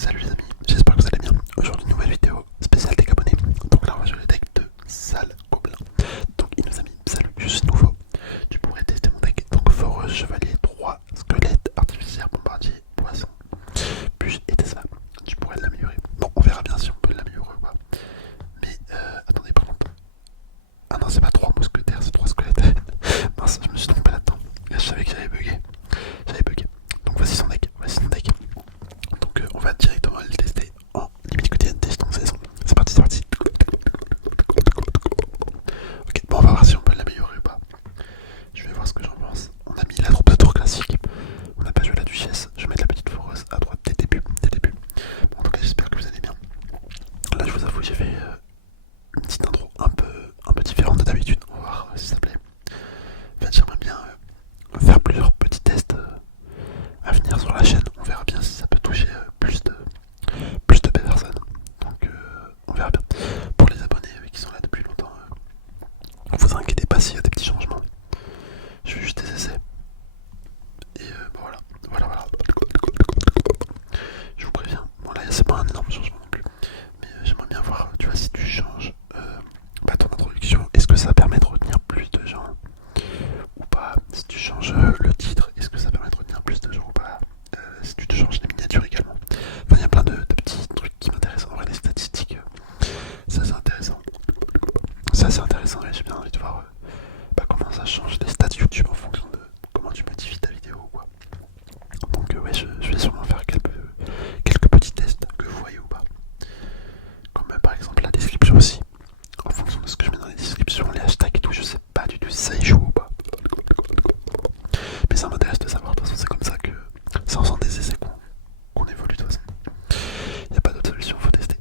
Salut les amis, j'espère que vous allez bien. Aujourd'hui nouvelle vidéo spéciale deck abonnés. Donc là on va jouer le deck de Sale Gobelin. Donc il nous a mis salut, je suis nouveau. Tu pourrais tester mon deck. Donc foreuse, chevalier, 3 squelettes, artificière, bombardier, poisson, bûche et Tesla. Tu pourrais l'améliorer. Bon on verra bien si on peut l'améliorer ou pas. Mais attendez par contre. Ah non c'est pas 3 mousquetaires, c'est 3 squelettes. Mince, je me suis trompé là-dedans. Je savais que j'avais bugué. Donc voici son deck, Donc on va directement le tester en limite quotidienne testant saison. C'est parti, c'est parti. Ok, bon on va voir si on peut l'améliorer ou pas. Je vais voir ce que j'en pense. On a mis la troupe de tour classique. On n'a pas joué la duchesse. Je vais mettre la petite foreuse à droite dès le début. Bon, en tout cas j'espère que vous allez bien. Là je vous avoue j'ai fait une petite intro un peu différente de d'habitude. On va voir si ça plaît. En fait j'aimerais bien faire plusieurs petits tests à venir sur la chaîne. On verra bien si ça peut toucher plus de personnes. Donc on verra bien. Pour les abonnés qui sont là depuis longtemps, vous inquiétez pas s'il y a des petits changements. Je fais juste des essais. Et bon voilà. Je vous préviens. Bon là c'est pas un énorme changement non plus. Mais j'aimerais bien voir, tu vois, si tu changes ton introduction, est-ce que ça permet de retenir plus de gens ou pas? Si tu changes le titre, est-ce que ça permet de retenir plus de gens ou pas? Si tu te changes les miniatures également. Enfin il y a plein de petits trucs qui m'intéressent. En vrai les statistiques, ça c'est intéressant. Et j'ai bien envie de voir comment ça change les stats YouTube en fonction de comment tu modifies ta vidéo ou quoi. Donc ouais je vais sûrement faire quelques petits tests que vous voyez ou pas. Comme par exemple la description aussi. En fonction de ce que je mets dans les descriptions, les hashtags et tout, je sais pas du tout si ça y joue ou pas. Mais ça m'intéresse de savoir, de toute façon c'est comme ça que c'est en faisant des essais qu'on évolue de toute façon. Il n'y a pas d'autre solution, faut tester.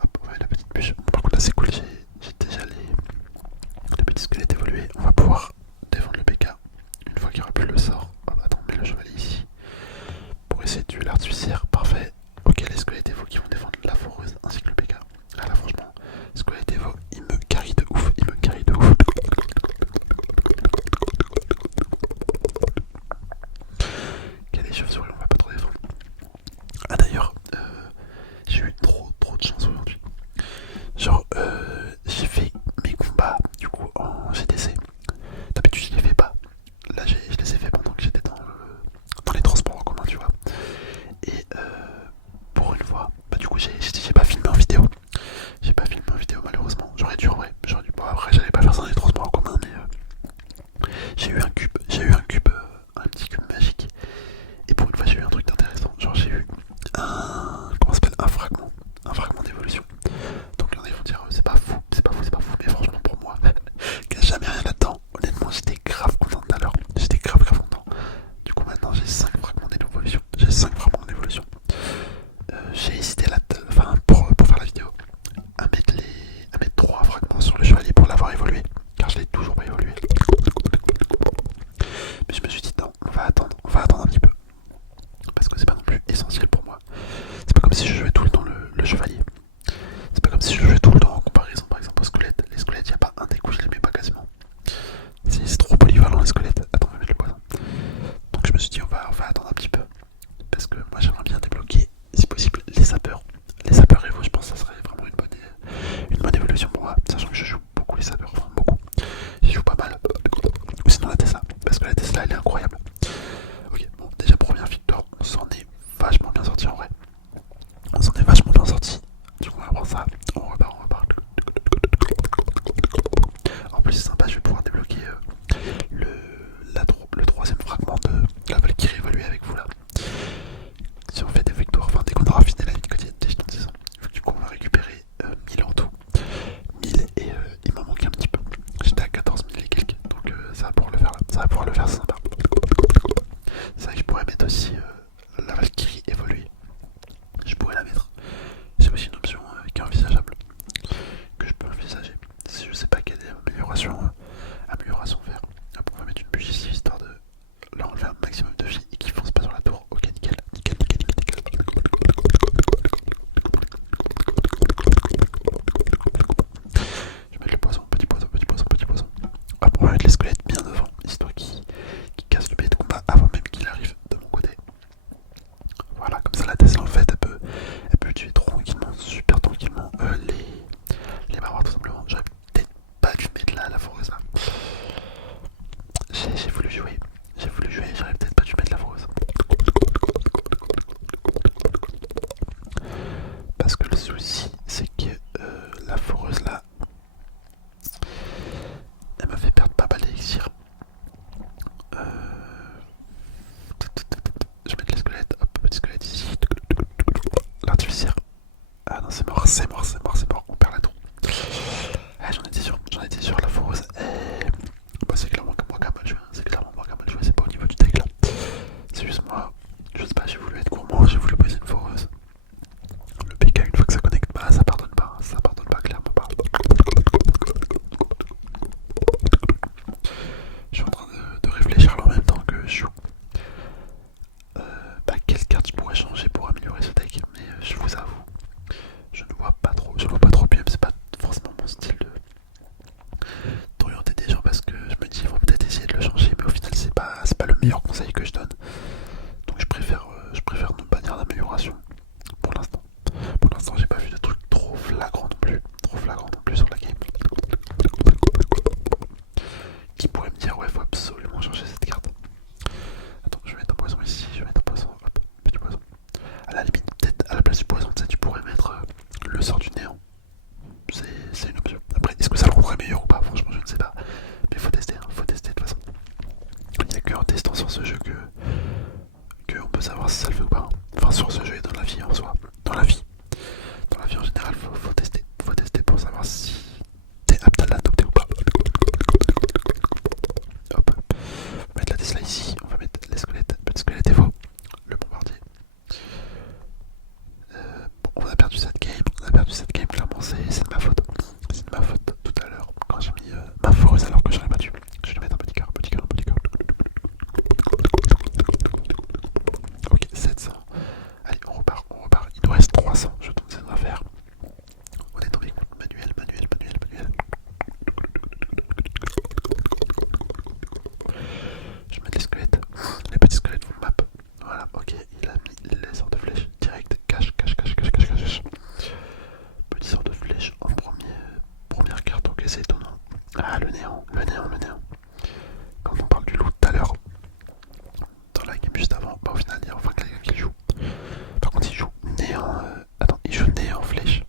Hop, on va la petite bûche. Par contre là c'est cool, j'ai déjà les petits squelettes évolués. On va pouvoir défendre le PK une fois qu'il n'y aura plus le sort. Hop, attends, on met le chevalier ici. Pour essayer de tuer l'artificière, parfait. Ok, les squelettes évo qui vont défendre la foreuse ainsi que le PK. Ah là franchement, squelette évo, il me carry de ouf, Quelle est chauve-souris, on va pas trop défendre. Ah d'ailleurs, j'ai eu trop de chance aujourd'hui. Genre, j'ai fait mes combats du coup en GTC. D'habitude je les fais pas. Là je les ai fait pendant que j'étais dans les transports en commun, tu vois. Et pour une fois, du coup j'ai pas filmé en vidéo. J'ai pas filmé en vidéo malheureusement. J'aurais dû en vrai. Bon après j'allais pas faire ça dans les transports en commun, mais j'ai eu un cube, un petit cube magique. Et pour une fois j'ai eu un truc intéressant. Genre j'ai eu un fragment d'évolution. Donc il y en a qui vont dire c'est pas fou, mais franchement pour moi, qu'il n'y a jamais rien là-dedans, honnêtement j'étais grave content tout à l'heure. J'étais grave content. Du coup maintenant j'ai 5 fragments d'évolution. J'ai hésité pour faire la vidéo à mettre 3 fragments sur le chevalier pour l'avoir évolué, car je l'ai toujours pas évolué. Mais je me suis dit non, on va attendre un petit peu. Parce que c'est pas non plus essentiel pour moi. C'est pas comme si je jouais tout le temps le chevalier. C'est pas comme si je jouais tout le temps en comparaison par exemple aux squelettes. Les squelettes, y a pas un deck où je les mets pas quasiment. C'est trop polyvalent les squelettes. Attends, on va mettre le poison. Donc je me suis dit on va attendre un petit peu. Parce que moi j'aimerais bien débloquer, si possible, les sapeurs. Les sapeurs Evo, je pense que ça serait vraiment une bonne évolution pour moi. Sachant que je joue beaucoup les sapeurs, enfin beaucoup. J'y joue pas mal. Ou sinon la Tesla. Parce que la Tesla elle est incroyable. Ok, bon, déjà première victoire, on s'en est vachement bien sorti en vrai. Du coup on va prendre ça, on repart. En plus c'est sympa, je vais pouvoir débloquer le troisième fragment de la Valkyrie évoluée avec vous là. Si on fait des victoires, enfin dès qu'on aura fini la ligne quotidienne des jetons de saison, du coup on va récupérer 1000 en tout. 1000 et il m'en manque un petit peu. J'étais à 14 000 et quelques, donc ça va pouvoir le faire là. C'est sympa. C'est vrai que je pourrais mettre aussi la Valkyrie évoluée. Je pourrais la mettre. C'est aussi une option qui est envisageable. Que je peux envisager. Si je sais pas quelle amélioration faire. Après, on va mettre une bûche ici histoire de leur enlever un maximum de vie et qu'ils foncent pas sur la tour. Ok, nickel. Je vais mettre le poison, petit poison. Après, on va mettre les squelettes bien devant, histoire qu'ils cassent le pied de combat avant même qu'il arrive de mon côté. Moi, je sais pas, j'ai voulu être gourmand, j'ai voulu poser une foreuse. Le PK, une fois que ça connecte pas, ça pardonne pas, clairement pas. Je suis en train de réfléchir là en même temps que je joue. Quelle carte je pourrais changer pour améliorer ce deck, mais je vous avoue, je ne vois pas trop bien, c'est pas forcément mon style d'orienter des gens parce que je me dis ils vont peut-être essayer de le changer, mais au final c'est pas le meilleur conseil que je donne. Donc je préfère ne pas dire d'amélioration pour l'instant. Pour l'instant j'ai pas vu de trucs trop flagrants non plus sur la game. Qui pourrait me dire ouais faut absolument changer cette carte. Attends, je vais mettre un poison ici, je vais mettre un poison, hop, petit poison. À la limite, peut-être à la place du poison, tu sais, tu pourrais mettre le sort du néant. C'est une option. Après, est-ce que ça le rendrait meilleur ou pas? Franchement, je ne sais pas. Mais faut tester, hein, faut tester de toute façon. Il n'y a qu'en testant sur ce jeu que on peut savoir si ça le fait ou pas. Enfin, sur ce jeu et dans la vie en soi. Dans la vie. Dans la vie en général, faut tester. Faut tester pour savoir si t'es apte à l'adopter ou pas. Hop. On va mettre la Tesla ici. On va mettre les squelettes. Petit squelette Evo. Le bombardier. Bon, on a perdu cette game, clairement c'est de ma faute. C'est de ma faute tout à l'heure quand j'ai mis ma foreuse alors que j'aurais pas dû. Je vais lui mettre un petit cœur, un petit cœur, un petit cœur. Ok, 700. Allez, on repart, on repart. Il nous reste 300, je tourne cette affaire. On est tombé manuel. Je vais mettre les squelettes. Les petits squelettes vont map. Voilà, ok, il a mis les sorts de flèches direct. Cache. Petit sort de flèche en première carte, ok c'est étonnant. Ah le néant. Quand on parle du loup tout à l'heure, dans la game juste avant, bah au final il y a enfin quelqu'un qui joue. Par contre il joue néant, attends, il joue néant flèche.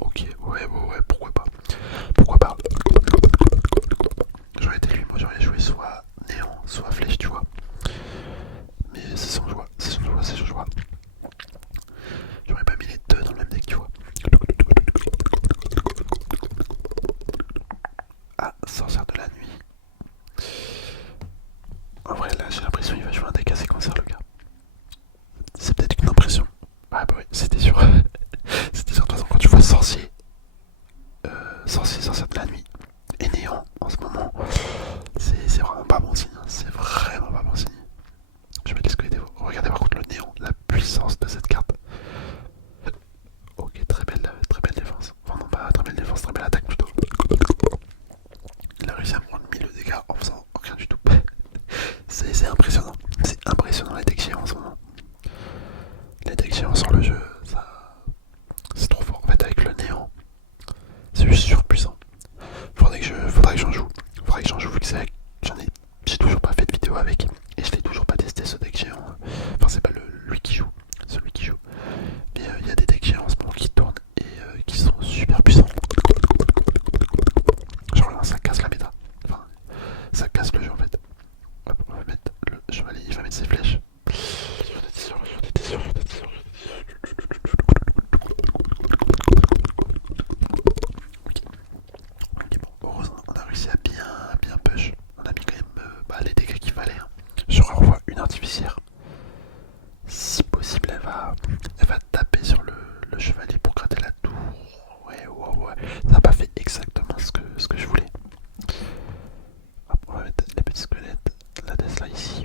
Ok, ouais, pourquoi pas. J'aurais été lui, moi j'aurais joué soit néant, soit flèche, tu vois. Mais c'est son choix. J'aurais pas mis les deux dans le même deck, tu vois. Ah, sorcière de la nuit. En vrai, là, j'ai l'impression qu'il va jouer un deck assez cancer, le gars. C'est peut-être une impression. Ah bah oui, c'était sûr. C'était sûr, de toute façon, quand tu vois sorcière de la nuit et néant en ce moment, c'est vraiment pas bon signe. C'est vraiment pas bon signe. Je vais mettre les squelettes. Regardez par contre le néant, la puissance de cette carte. Ok, très belle défense. Enfin non, pas très belle défense, très belle attaque plutôt. Il a réussi à prendre 1000 de dégâts en faisant rien du tout. C'est impressionnant. C'est impressionnant les decks géants en ce moment. Les decks géants sur le jeu, ça, c'est trop fort. En fait, avec le néant, c'est juste surpuissant. Faudrait que j'en joue. Vu que j'ai toujours pas fait de vidéo avec. Et je l'ai toujours pas testé ce deck géant. Enfin, c'est pas lui qui joue, celui qui joue. Mais il y a des decks géants en ce moment qui tournent et qui sont super puissants. Genre là, ça casse la méta. Enfin, ça casse le jeu en fait. Hop, on va mettre le chevalier, il va mettre ses flèches. J'en étais sûr. Ok, bon, heureusement, on a réussi à bien push. On a mis quand même les dégâts qu'il fallait. Hein. Je renvoie une artificière. Si possible, elle va taper sur le chevalier pour gratter la tour. Ouais. Ça n'a pas fait exactement ce que je voulais. Hop, on va mettre les petits squelettes, la Tesla ici.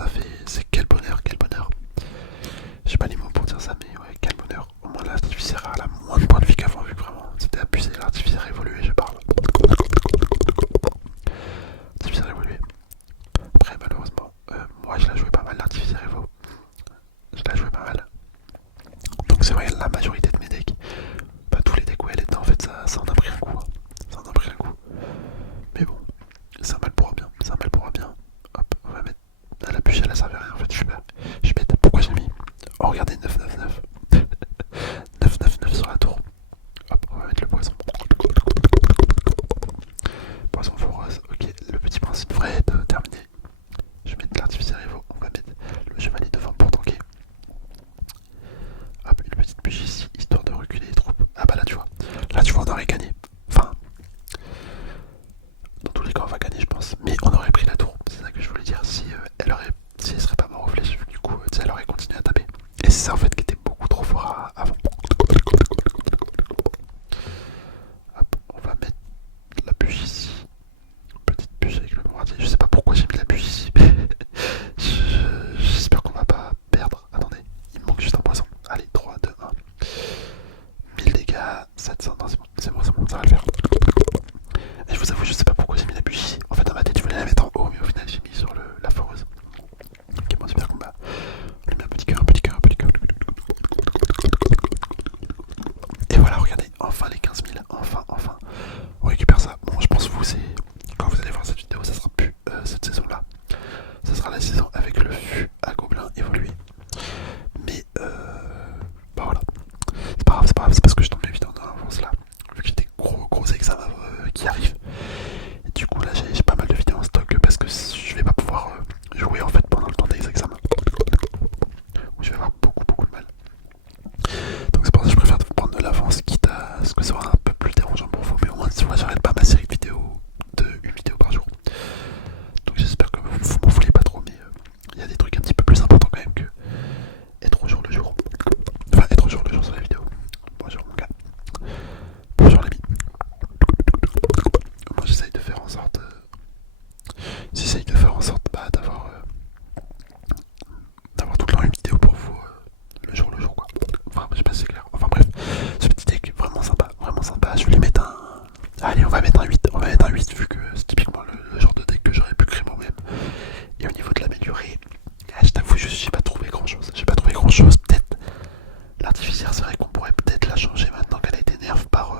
ça fait... C'est quel bonheur, quel bonheur. J'ai pas les mots pour dire ça, mais ouais, quel bonheur. Au moins l'artificiel a moins de points de vie qu'avant, vu que vraiment c'était abusé, l'artificiel a évolué, je parle. L'artificiel a évolué. Après, malheureusement, moi je l'ai joué pas mal, l'artificiel Evo. Je l'ai joué pas mal. Donc c'est vrai, la majorité de mes decks, pas tous les decks où elle était, en fait, ça en a pris un coup. Hein. Ça en a pris un coup. Mais bon, c'est un mal pour un bien, c'est un mal pour un bien. Hop, on va mettre... La bûche, elle a servi à rien, en fait, je suis bête. Pourquoi j'ai mis... Oh, regardez, 999. 999 sur la tour. Hop, on va mettre le poison. Poison foreuse, ok. Le petit principe devrait être terminé. Je vais mettre l'artificiel Evo. On va mettre le chevalier devant pour tanker. Hop, une petite bûche ici, histoire de reculer les troupes. Ah bah là tu vois, on aurait gagné. Enfin, dans tous les cas on va gagner je pense. Mais on aurait pris la tour, c'est ça que je voulais dire. Si elle serait pas mort aux flèches, du coup elle aurait continué à taper. Et c'est ça en fait qui était beaucoup trop fort avant. Hop, on va mettre la bûche ici. Petite bûche avec le mortier. Je sais pas pourquoi j'ai mis la bûche ici, mais j'espère qu'on va pas perdre. Attendez, il me manque juste un poison. Allez, 3, 2, 1. 1000 dégâts, 700, non c'est bon, ça va le faire. Et je vous avoue, je sais pas pourquoi j'ai mis la bûche ici. En fait, dans ma tête, je voulais la mettre en haut, mais au final, j'ai mis sur la foreuse. Ok, bon, super combat. On lui met un petit cœur, un petit cœur, un petit cœur. Et voilà, regardez, enfin les 15 000, enfin. On récupère ça. Bon, je pense que vous, c'est... Quand vous allez voir cette vidéo, ça sera plus cette saison-là. Ça sera la saison avec le fût à gobelins évolué. Mais bah voilà. C'est pas grave, c'est parce que je tombe mes vidéos en avance là. Vu que j'ai des gros examens qui arrivent. Et du coup là j'ai pas mal de vidéos en stock parce que je vais pas pouvoir jouer en fait pendant le temps des examens. Où je vais avoir beaucoup de mal. Donc c'est pour ça que je préfère prendre de l'avance, quitte à ce que ça soit un peu plus dérangeant pour vous. Mais au moins tu vois, j'arrête pas ma série de vidéos de une vidéo par jour. Donc j'espère que vous m'en voulez pas trop, mais il y a des trucs un petit peu plus importants quand même que être au jour le jour. Enfin être au jour le jour sur la vidéo. Bonjour mon gars. Bonjour l'ami. Moi j'essaye de faire en sorte d'avoir tout le temps une vidéo pour vous le jour quoi. Enfin je sais pas si c'est clair. Enfin bref, ce petit deck vraiment sympa. Je vais lui mettre un... Allez, on va mettre un 8. Vu que c'est typiquement le genre de deck que j'aurais pu créer moi-même. Et au niveau de l'améliorer, je t'avoue, j'ai pas trouvé grand chose. Peut-être l'artificière, c'est vrai qu'on pourrait peut-être la changer maintenant qu'elle a été nerf par...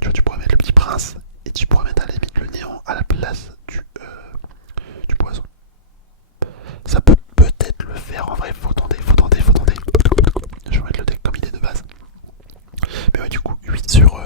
tu vois, tu pourrais mettre le petit prince et tu pourrais mettre à la limite le néant à la place du poison. Ça peut peut-être le faire en vrai, faut tenter. Je vais mettre le deck comme il est de base. Mais ouais, du coup, 8 sur